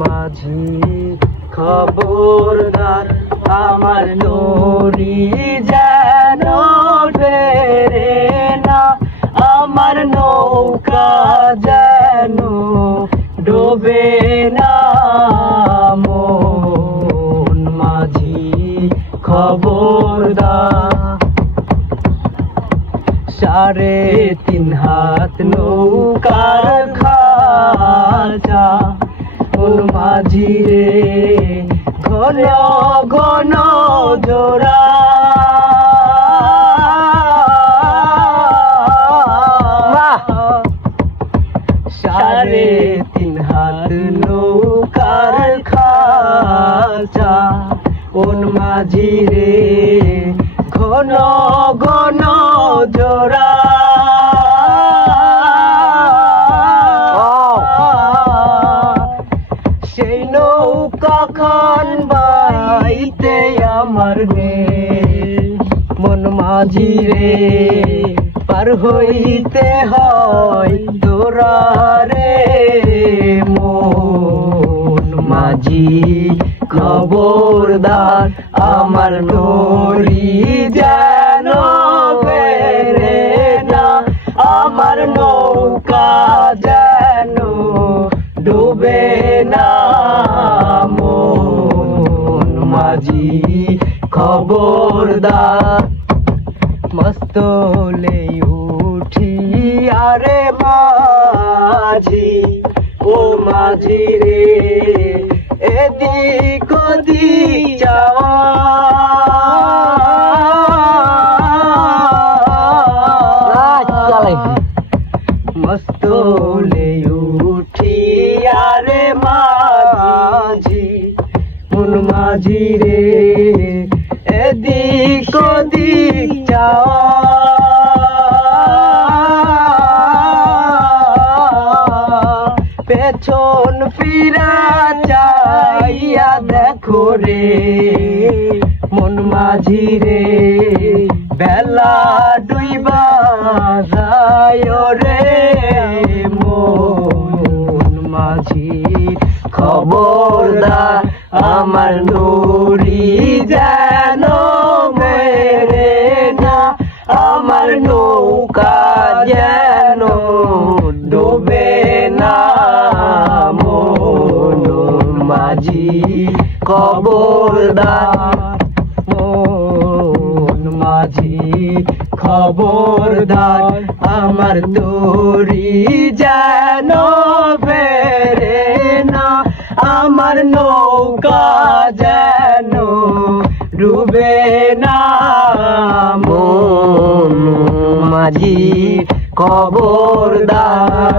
মাঝি খবরদার আমার নৌরি যেন ফেরে না, আমার নৌকা যেন ডোবে না। মন মাঝি খবরদার, 3.5 হাত নৌকার খাঁচা, মন মাঝি রে ঘন ঘন জোড়া। 3.5 হাত নৌকার খাঁচা, মন মাঝি রে ঘন ঘন জোড়া। সেই নৌকা খান বাইতে আমার নেই, মন মাঝি রে পার হইতে হয় তোরা রে। মন মাঝি খবরদার আমার নৌরি যেন ফেরে না, আমার নৌকা যেন ডুবে না। মন মাঝি খবরদার, মস্তলে উঠি আরে মাঝি, ও মাঝি রে এদিক ওদিক যাওয়া। মস্তলে উঠি আরে মাঝি, মন মাঝি রে এদিক ওদিক যাওয়া। পেছন ফিরা চাইয়া দেখো রে মন মাঝি রে, বেলা ডুইবা যায় রে। মন মাঝি খবরদার আমার নৌরি যেন মেরে না, আমার নৌকা যেন ডোবে না। মন মাঝি খবরদার, মন মাঝি খবরদার আমার নৌরি যেন ফেরে না, আমার নৌকা যেন ডুবে না। মন মাঝি খবরদার।